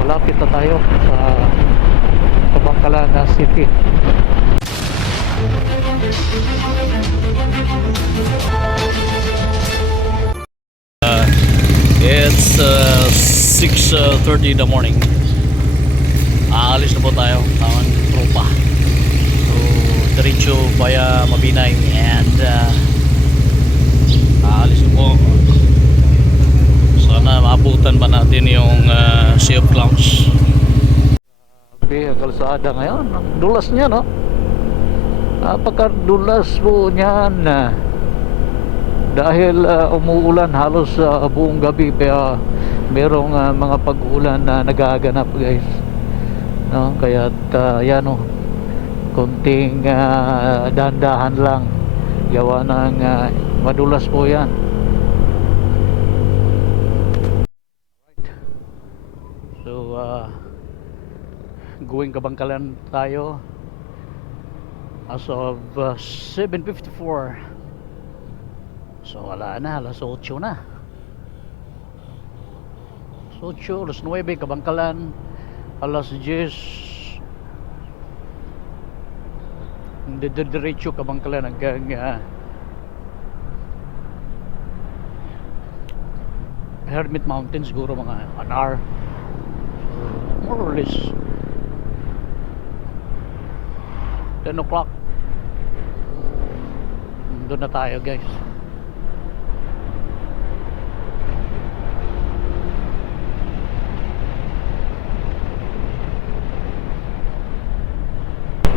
malapit na tayo sa Kabangkalan City. It's 6:30 in the morning. Aalis na po tayo ng tropa. So, diretso via Mabinay and aalis na po. Sana maabutan pa natin yung Sea of Clouds. Ang kalsada ngayon, ang dulas niya, no? Napakadulas po niyan. Dahil umuulan halos buong gabi, kaya merong mga pag-ulan na nagaganap, guys, no? Kaya yan, no, konting dahan-dahan lang, gawa ng madulas po yan. So going Kabangkalan tayo as of 7:54. So wala na, alas 8 na. Alas 8, alas 9 Kabangkalan, alas 10 diretso Kabangkalan hanggang Hermit Mountain, siguro mga an hour, so more or less 10 o'clock doon na tayo, guys.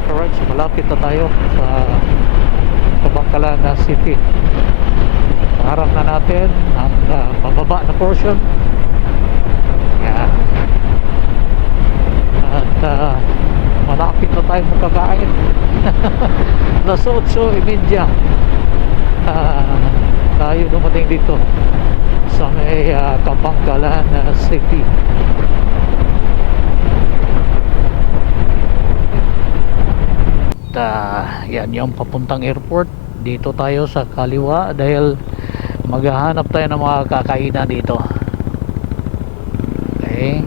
Alright, so malapit na tayo sa Kabangkalan City. Harap na natin ang pababa na portion. Yan. At malapit na tayo makakain. Alas 8:30 tayo dumating dito sa may Kabangkalan City. Yan yung papuntang airport. Dito tayo sa kaliwa dahil maghahanap tayo ng mga kakainan dito. Okay,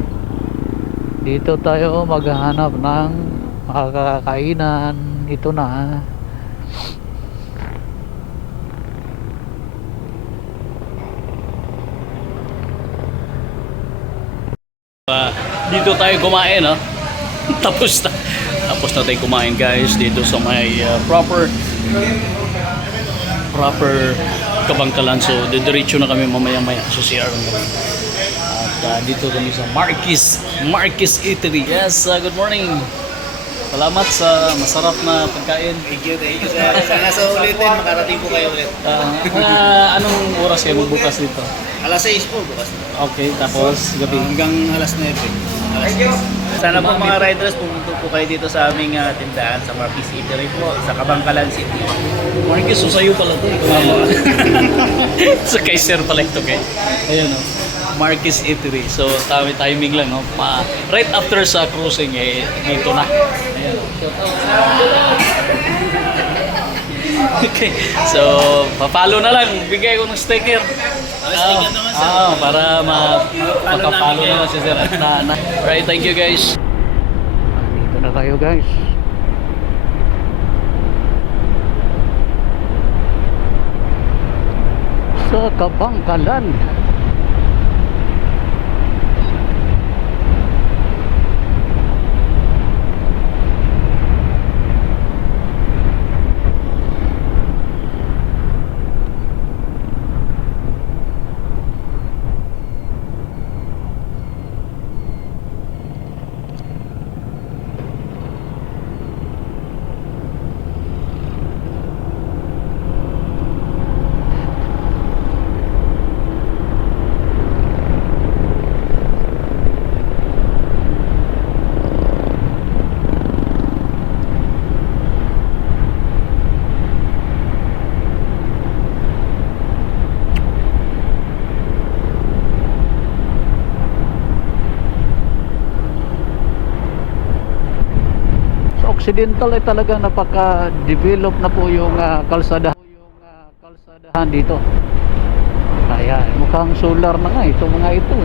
dito tayo maghahanap ng mga kakainan. Ito na. Dito tayo kumain, no? Tapos na tayo kumain, guys, dito sa may proper Kabangkalan. So diretso na kami mamaya-maya sa CR kami. At dito kami sa Marquis Eatery. Yes, good morning. Salamat sa masarap na pagkain. Thank you sir. Sana sa ulitin, makarating po kayo ulit. Anong oras kayo magbukas dito? Alas 6 po bukas. Okay, tapos gabi. Hanggang alas 9. Sana po mga riders, pumunta po kayo dito sa aming tindahan sa Marquis Eatery po sa Kabangkalan City. Marquis, so sa'yo pala ito. So kay sir pala ito, kay. Ayun, no? Marquis Eatery. So timing lang, no? Right after sa cruising, dito na. Ayan. Okay, so papalo na lang, bigay ko ng sticker. Sticker naman, sir. Para makapalo naman si sir. Right, thank you, guys. Dito na tayo, guys. Sa Kabangkalan. Occidental ay talaga napaka-develop na po yung kalsadahan dito. Kaya mukhang solar na nga itong mga ito,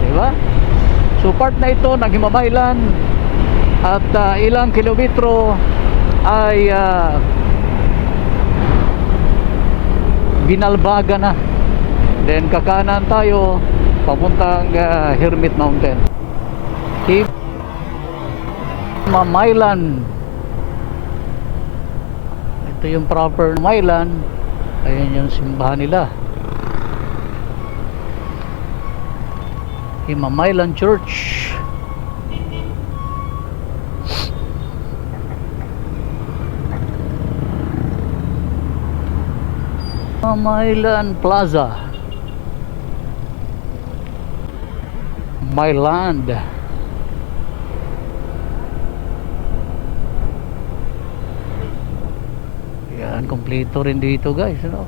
di ba? So So part na ito ng Himamaylan at ilang kilometro ay binalbaga na. Then kakanan tayo papuntang Hermit Mountain. Himamaylan. Ito yung proper Himamaylan. Ayan yung simbahan nila. Himamaylan Church. Himamaylan Plaza. My land. Yan, kompleto rin dito guys, no?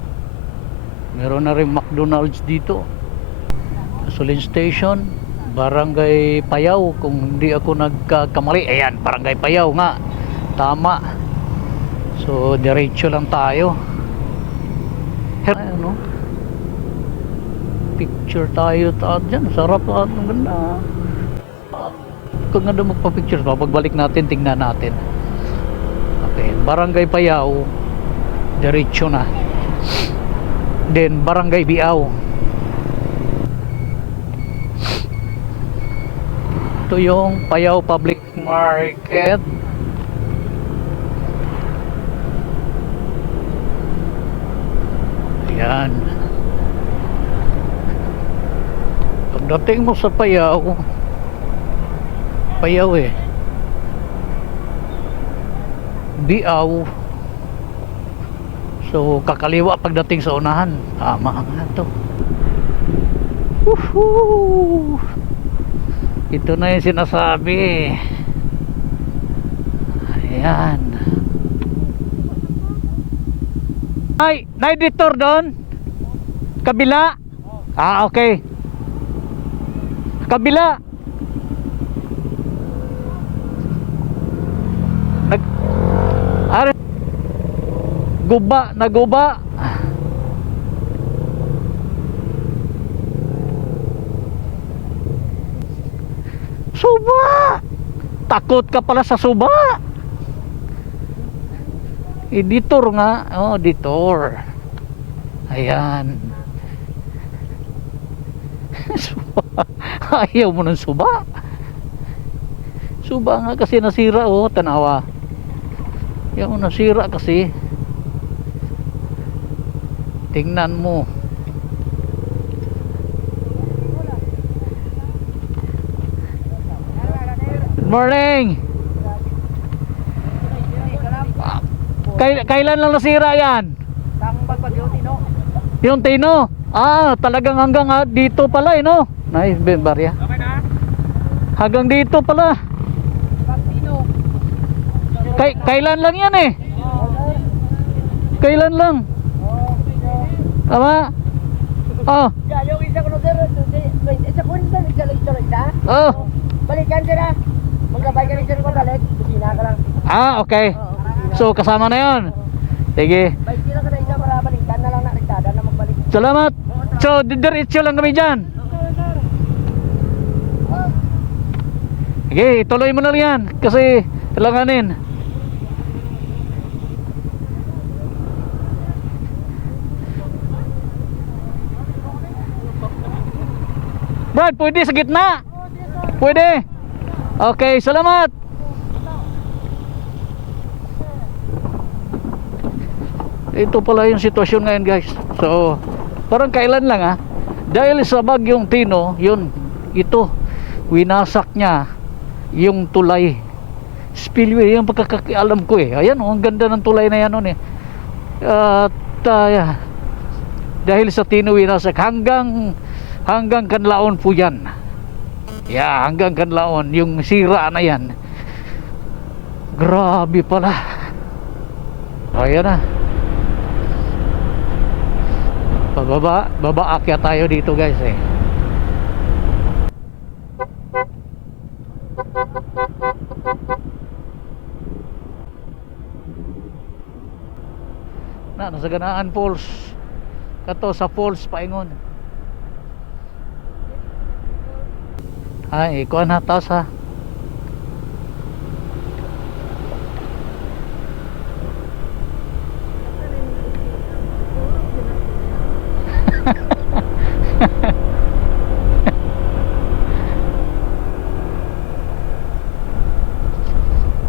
Meron na rin McDonald's dito. Gasoline station, Barangay Payaw kung hindi ako nagkakamali. Ayan, Barangay Payaw nga. Tama. So, diretso lang tayo. Ano? Picture tayo dyan. Sarap at ang ganda. Kung nga daw magpa-picture, pagbalik natin, tingnan natin. Okay, Barangay Payaw. Diretso na. Then, Barangay Biaw. Ito yung Payaw Public Market. Ayan. Pagdating mo sa Payaw, Payaw Biaw. So kakaliwa pagdating sa unahan. Tama nga to. Woohoo! Ito na yung sinasabi. Ayan. Ay, na-editor doon? Kabila? Ah, okay. Kabila. Guba, naguba. Suba. Takot ka pala sa suba. Editor nga. Oh, editor. Ayan. Suba. Ayaw mo ng suba. Suba nga kasi nasira, oh, tanawa. Yung nasira kasi. Tingnan mo. Good morning. Kailan lang nasira yan? Yung Tino. Ah, talagang hanggang dito pala no? Nice, Barya. Hanggang dito pala. Kailan lang yan Kailan lang? Tama? Oh. Yung isa ko isa kwenta isa. Oh. Balikan sila. Magkabay ka rin sila ko balik. Busina ka lang. Ah, okay. So kasama na 'yon. Sige. Balik sila ka na isa para balikan na lang na rektada na magbalik. Salamat. So diretso lang kami diyan. Okay, ituloy mo na lang yan kasi kailanganin. Brad, pwede sa gitna? Pwede? Okay, salamat. Ito pala yung sitwasyon ngayon guys. So, parang kailan lang dahil sa bagyong Tino, yun, ito, winasak niya yung tulay. Spillway, yung pagkakakialam ko Ayan, ang ganda ng tulay na yan At, dahil sa Tino winasak, hanggang Kanlaon po yan. Yeah, hanggang Kanlaon yung sira na yan. Grabe pala. Ayan na. Baba akyat tayo dito guys nasa Ganaan Falls. Kato sa falls paingon. Ay, ikuha na taas ha.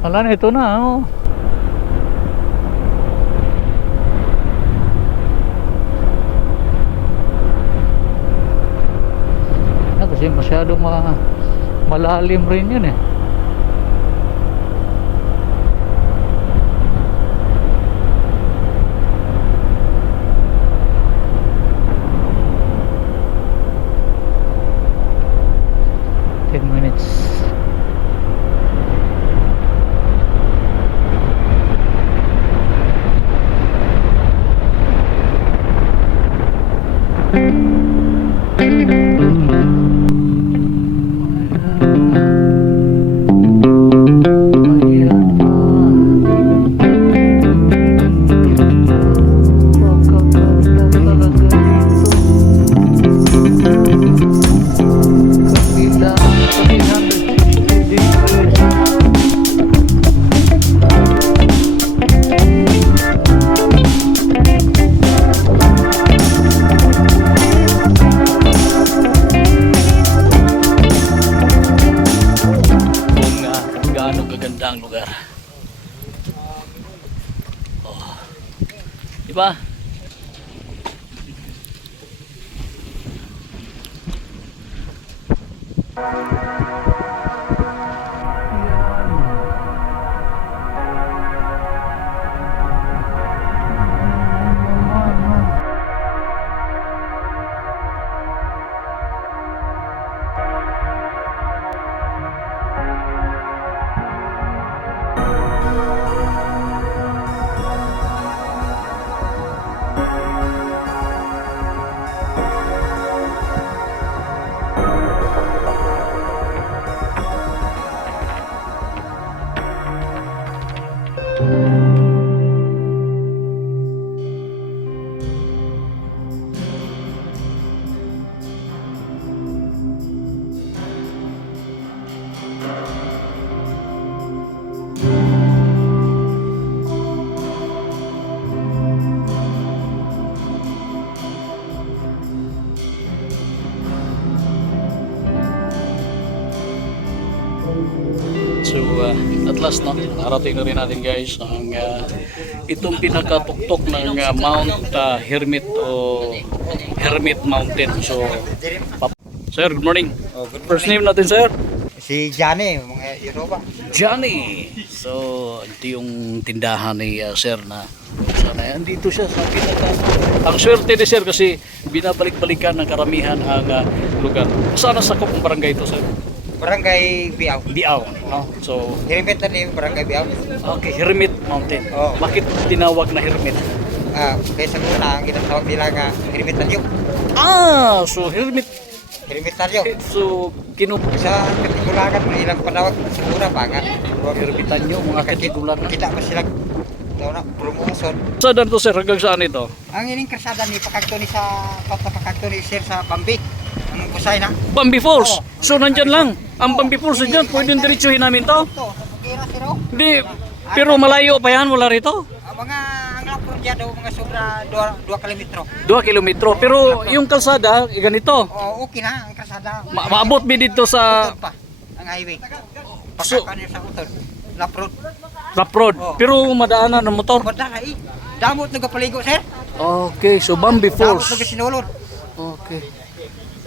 Wala na, ito na oh. Kasi masyadong malalim rin yun eh. Minutes. Ang lugar. Oh. Diba? So at last no, narating na rin natin guys ang itong pinakatuktok ng Mount Hermit o Hermit Mountain. So sir, good morning. Oh, good First name natin sir? Si Johnny, mga Yoruba. Johnny. So ito yung tindahan ni sir na sana andito siya sa pinaka. Ang swerte ni sir kasi binabalik-balikan ng karamihan ang lugar. Sana sakop ang barangay ito sir? Barangay Biaw. Biaw. No? So Hermit na ni Barangay Biaw. okay, Hermit Mountain. Oh. Bakit tinawag na Hermit? Kaysa muna ang ginatawag nila nga Hermitalyo. Ah, so Hermit. Hermitalyo. So Sa katigulagan mo ilang panawag sigura pa nga. Hermitan nyo, mga katigulan na. Kita mo sila daw na promotion. Sa dan to sir, hanggang saan ito? Ang ining kasada ni pakagto ni sa papakagto ni sir sa Bambi. Ang kusay na. Bambi Falls. Oh. So nandyan lang. Ang Bambi Falls nandyan, pwedeng diretsuhin namin to. Ito, kira siro. Hindi, pero malayo pa yan, wala rito. Mga ang lapor dyan daw mga sobra 2 kilometro. 2 kilometro. Pero yung kalsada, ganito. Oh, okay na ang kasada. Maabot mi dito sa Utod pa ang highway. So- Pagkakan sa utod. Laprod. rough road. Oh. Pero madaanan ng motor. Madala eh. Damot nung kapaligo, sir. Okay, so Bambi Damot Falls. nung sinulod. Okay.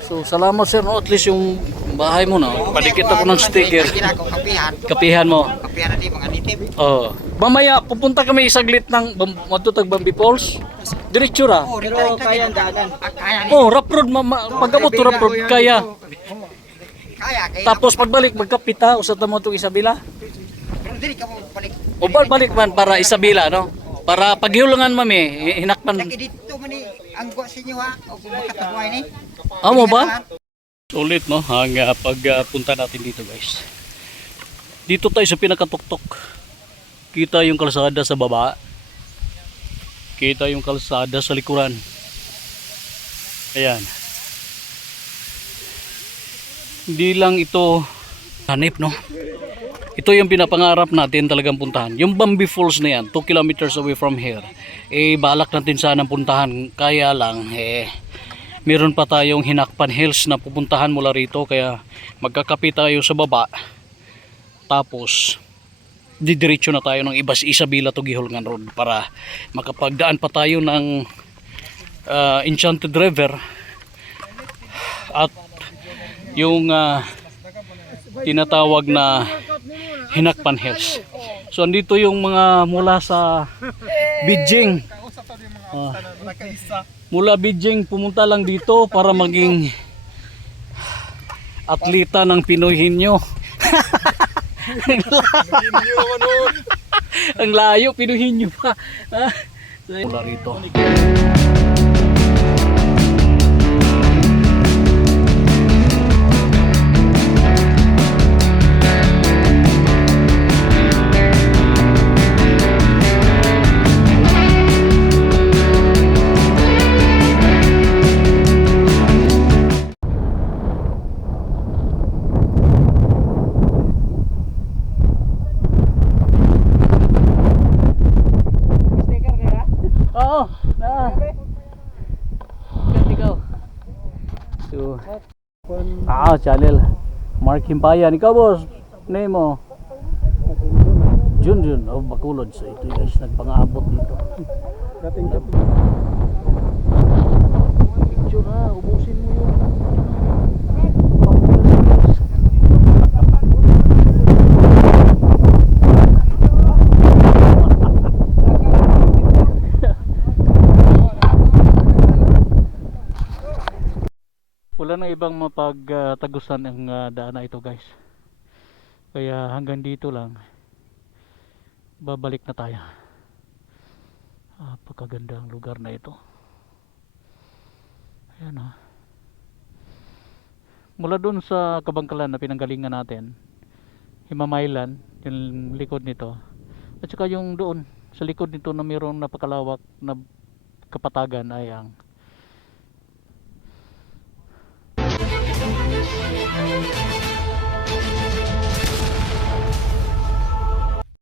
So salamat sir, no? At least yung bahay mo na, padikit ako ng sticker. Ginagaw kapihan. Kapihan mo. Kapihan na di mga nitib. Oh. Mamaya pupunta kami saglit ng matutag Bambi Falls. Diretso ra. Oh, pero kaya ang daanan. Kaya ni. Oh, rough road pag-abot to rough road kaya. Kaya kaya. Tapos pagbalik magkapita usat mo tong Isabela. Pero dili ka mo balik. O balik man para Isabela, no? Para paghulungan mami, hinakpan. Lagi dito man ni ang gwa sa inyo ha. O kung makatabuhay ni. Amo ba? Ulit no, ang pagpunta natin dito guys. Dito tayo sa pinakatuktok. Kita yung kalsada sa baba. Kita yung kalsada sa likuran. Ayan. Hindi lang ito hanip, no? Ito yung pinapangarap natin talagang puntahan. Yung Bambi Falls na yan, 2 kilometers away from here. Balak natin sanang puntahan. Kaya lang, meron pa tayong Hinakpan Hills na pupuntahan mula rito. Kaya magkakape tayo sa baba. Tapos, didiretso na tayo ng Isabela to Giholngan Road para makapagdaan pa tayo ng Enchanted River at yung tinatawag na Hinakpan Hills. So andito yung mga mula sa Beijing. Mula Beijing pumunta lang dito para maging atleta ng Pinoy Henyo. Ang layo, Pinoy Henyo pa. Mula rito. Oo, ikaw. So, channel. Mark Himpayan. Ikaw, boss. Name mo? Junjun. Oh, Bacolod. So, ito guys, nagpang-aabot dito. Picture ha, ubusin mo yun. Wala na ibang mapagtagusan ang daan na ito guys, kaya hanggang dito lang, babalik na tayo. Pagkaganda ang lugar na ito. Ayan ha. Mula dun sa Kabangkalan na pinanggalingan natin, Himamaylan yung likod nito, at saka yung doon sa likod nito na mayroong napakalawak na kapatagan ay ang